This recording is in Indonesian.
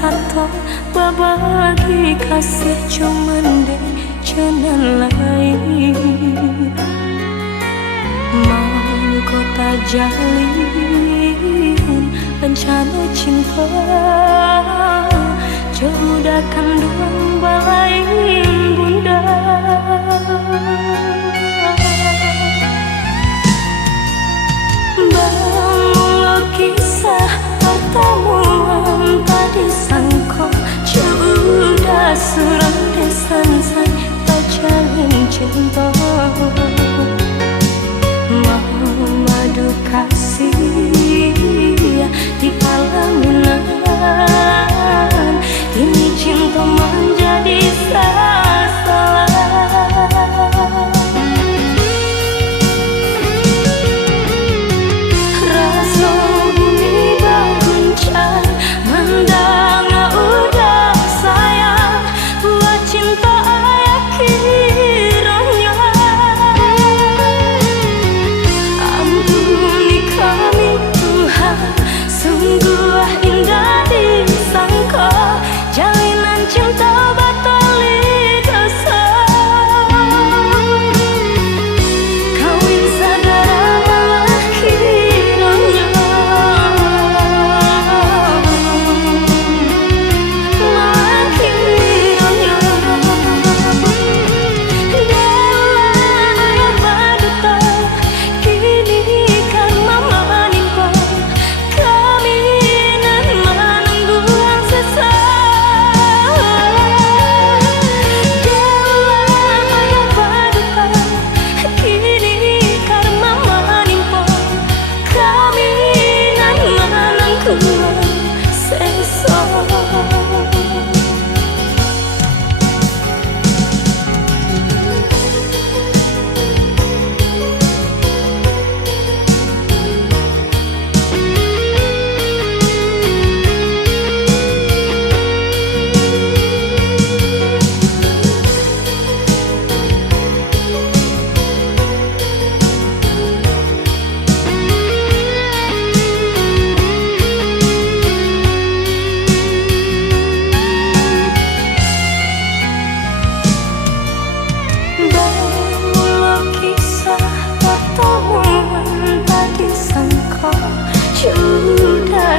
katon babagi kasih cuman deh jalan lain mau kota jalin bencana cinta jauh dah kandung balai bunda. Bangun kisah pertemuan tadi sangko sudah suram desan say tak jalin cinta madu kasih di pelaminan ini cinta menjadi salah. Rasa bumi berguncang mendang udah sayang buat cinta ayah kiranya. Ampuni kami Tuhan, sungguh indah disangka jalinan cinta batali dosa. Kawin saudara malah kiranya Dewa baduta kini karma menimpa kami nan menanggung sesal. Dewa baduta kini karma menimpa kami nan menanggung sesal. Bangun kisah pertemuan tadi sangka sudah